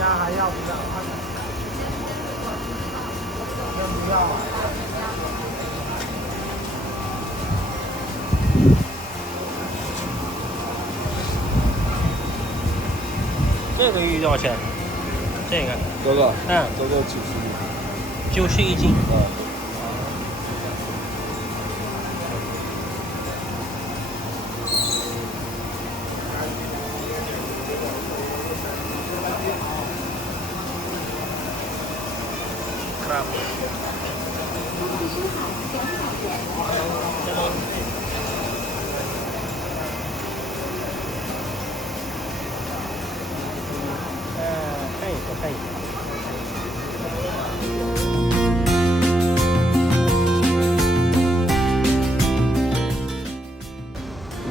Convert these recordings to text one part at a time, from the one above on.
家还要不要？要不要？这个鱼多少钱？这个，这个，嗯，这个90一斤。ครับให้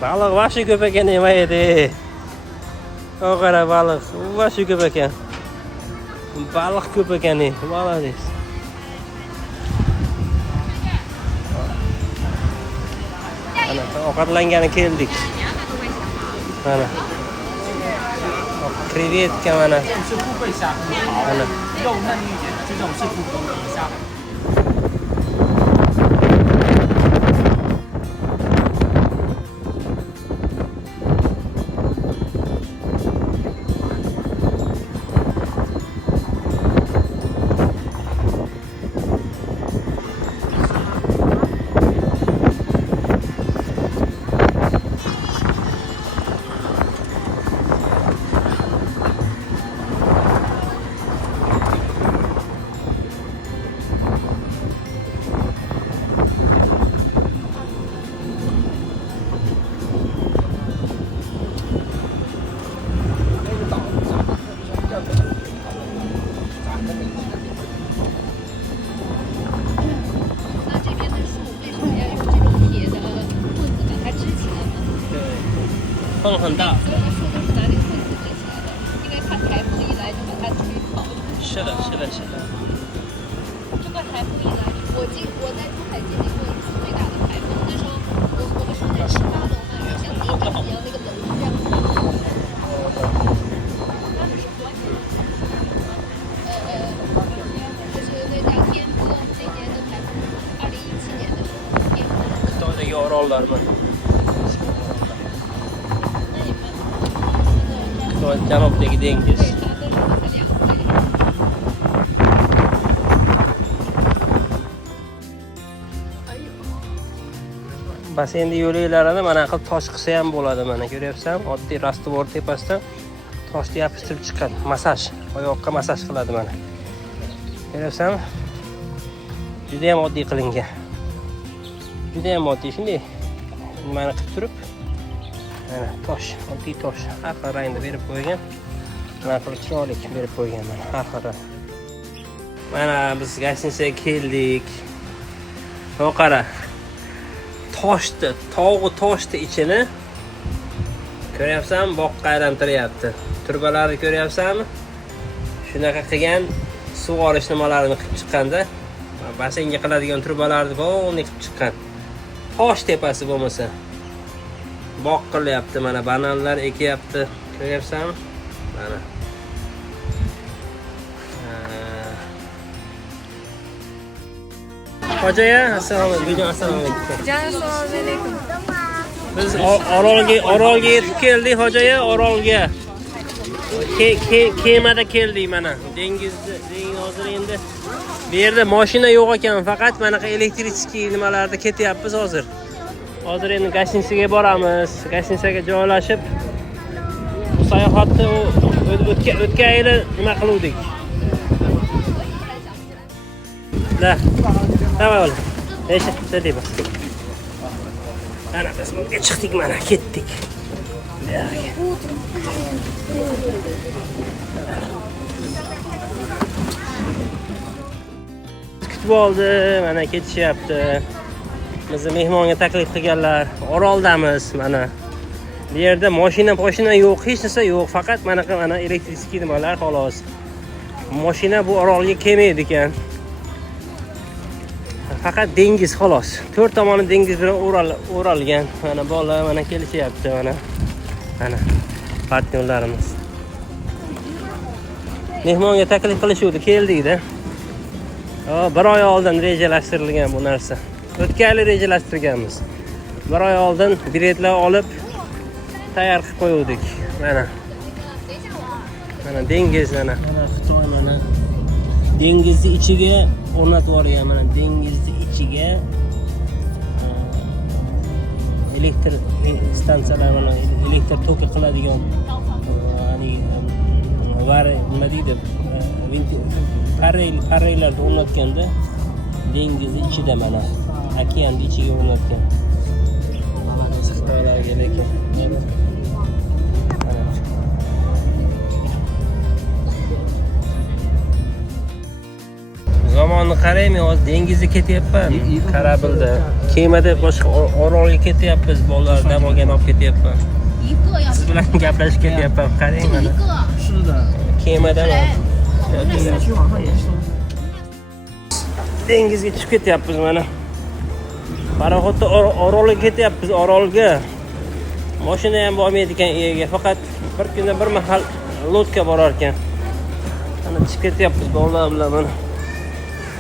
Balık başı köpek nima edi? O qara balık, başı köpek ekan. Balık ko'p ekan, молодец. Ana, ovqatlangani keldik. Mana. Krevetka mana. 是付费虾， Ana. 肉嫩一点的，这种是普通的虾。风很大。所有的树都是拿那个棍子支起来的，因为怕台风一来就把它吹跑。是的。这个台风一来，我在珠海经历过一次最大的台风，那时候我们住在18楼嘛，然后像地震一样，那个楼是这样晃的。当时是关键。就是那叫天波那年的台风，2017年的时候，天波。Xitoydagi orollarmi? Xitoy janubidagi dengiz. Basenni yo'laklarini mana qilib tosh qilsa ham bo'ladi, mana ko'ryapsan, oddiy rastvor tepasidan toshni yopishtirib chiqqan, masaj, oyoqqa masaj qiladi mana. Ko'ryapsanmi? Juda ham oddiy qilingan. Juda ham oddiy, shunday nimani qilib turib, mana tosh, oddiy tosh, har xil rangda berib qo'ygan. Mana qilib chiroyli berib qo'ygan mana, har xil rang. Mana biz gostinitsaga keldik. O qara. Toshni, toshni ichini ko'ryapsanmi? Boqqa aylantiryapti. Turbalarni ko'ryapsanmi? Shunaqa qilgan suv olish nimalarini qilib chiqqanda, basenga qiladigan turbalarni bo'lni qilib chiqqan. Tosh tepasi bo'lmasa. Boq qilyapti, mana bananlar ekyapti. Ko'ryapsanmi? Mana. Hoca, assalomu alaykum. Biz orolga yetib keldik, hoja, orolga. Kemada keldik mana. Dengizda, hozir endi bu yerda mashina yo'q ekan, faqat mana elektriskiy nimalarda ketyapmiz hozir. Hozir endi gostinitsaga boramiz. Gostinitsaga joylashib sayohatni o'tgan yili nima qiluvdik. Da. Давай, Оля. Eşe, dedi bak. Ana biz buraya çıktık mana, ketdik. Kutib oldi, mana ketishyapti. Bizni mehmonga taklif qilganlar. Oroldamiz mana. Bu yerda mashina yo'q, hech narsa yo'q, faqat mana elektriskiy nimalar xolos. Mashina bu orolga kelmaydi ekan. Faqat dengiz xolos. 4 tomoni dengiz bilan o'ralgan. Mana bola mana kelishyapti mana. Mana partnyorlarimiz. Mehmonga taklif qilishuvdi, keldik-da. Bir oy oldin rejalashtirilgan bu narsa. O'tgan yil rejalashtirganmiz. Bir oy oldin biletlar olib tayyor qilib qo'ydik. Mana. Mana dengiz mana. Mana Xitoy mana. Dengizni ichiga o'rnatib yuborgan mana dengizni ichiga elektr stansiyalar mana elektr toki qiladigan ya'ni var nima deydi? Parraylarni o'rnatganda dengizni ichida mana okeanning ichiga o'rnatgan. Xitoylarga lekin zamonni qaraymi, hozir dengizga ketyapman. Karabilda. Kemada boshqa orolga ketyapmiz. Bolalar dam olgan olib ketyapman. Siz bilan gaplashib ketyapman. Qarang mana. 是的。 Kemadaman. 去网上也搜。 Dengizga chiqib ketyapmiz mana. Paraxodda orolga ketyapmiz, orolga. Mashina ham bormaydi ekan yerga, faqat bir kunda bir mahal lotka borar ekan. Mana chiqib ketyapmiz bolalar bilan mana.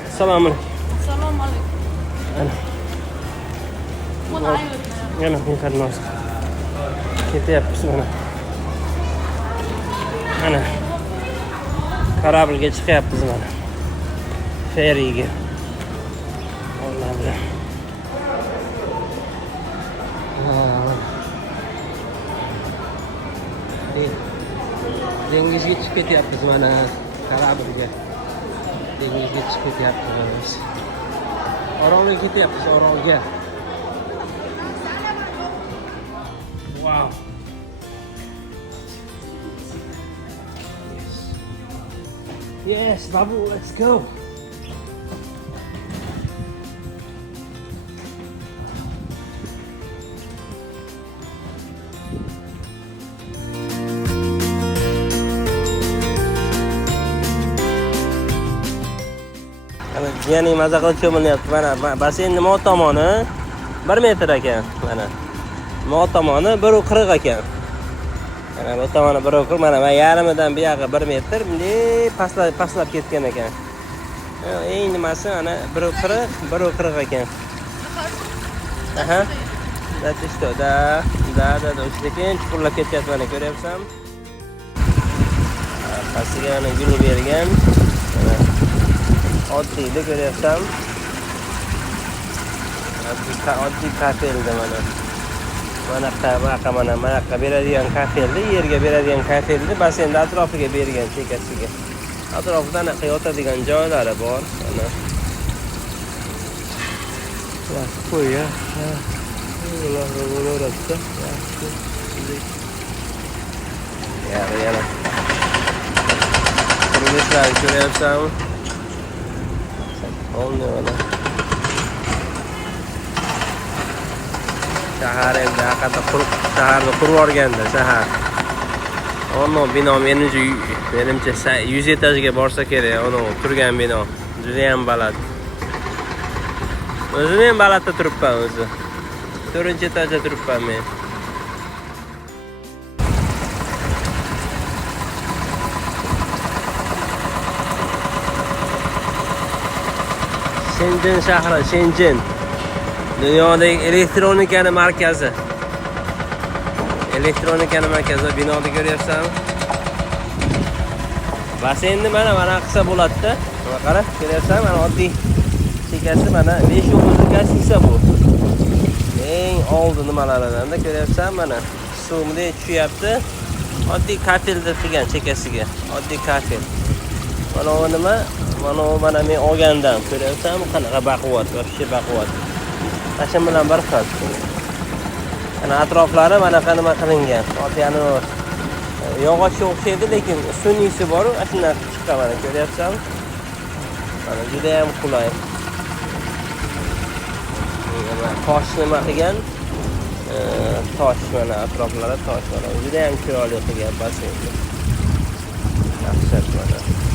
Assalomu alaykum. Assalomu alaykum. Yana xizmat. Ketyapmiz mana. Mana. Karabilga chiqyapmiz mana. Feriga. Alloh bilan. Dengizga chiqib ketyapmiz mana. Karabilga. Dengizga chiqib ketyapmiz. Orolga ketyapmiz, orolga. Wow. Yes, Babu, let's go. Yani maza qilib cho'milyapti. Mana basseynning mo tomoni 1 metr ekan. Mana mo tomoni 1.40 ekan. Mana bu tomoni 1.40, mana yarimidan bu yoqqa 1 metr bunday pastlab ketgan ekan. Eng nimasi mana 1.40 ekan. Aha. That's it. Da o'shdekin chuqurlab ketyapti mana ko'ryapsan. Pastiga mana gul bergan. Oddiyda ko'ryapsan. Oddiy kafelda mana. Mana beradigan kafelda, yerga beradigan kafelda basseynda atrofiga bergan chekasiga. Atrofida anaqa yotadigan joylari bor. Mana. Yaxshi qo'y-ya. Ular yana. Qurilishlar ko'ryapsan. Olmuyor. Shahar endi haqida shaharni qurib o'rganda shahar. Ono bino menimcha 100 etajga borsa kerak, ono turgan bino. Juda ham baland. O'zim ham balandda turibman o'zi. 4-etajda turibman men. Shenzhen shahri, Shenzhen. Dunyodagi elektronikani markazi. Elektronikani markazi binoni ko'ryapsan. Basseynni mana qilsa bo'ladi-da. Mana qara, ko'ryapsan, mana oddiy chekasi mana 5 yulduzli gastitsa bu. Eng oldi nimalaridan-da ko'ryapsan mana. Suv bunday tushyapti. Oddiy kafelda turgan chekasiga. Oddiy kafel. Mana bu nima? Mana men olgandan ko'ryapsanmi qanaqa baquvvat, вообще baquvvat. Tashim bilan bir xil. Ana atroflari mana nima qilingan. Otiyani yog'ochga o'xshaydi, lekin sunnisi bor, shundan chiqqan mana ko'ryapsan. Mana juda ham qulay. tosh nima qilgan? Tosh mana atroflari tosh mana. Juda ham chiroyli qilgan basseynni. Yaxshi mana.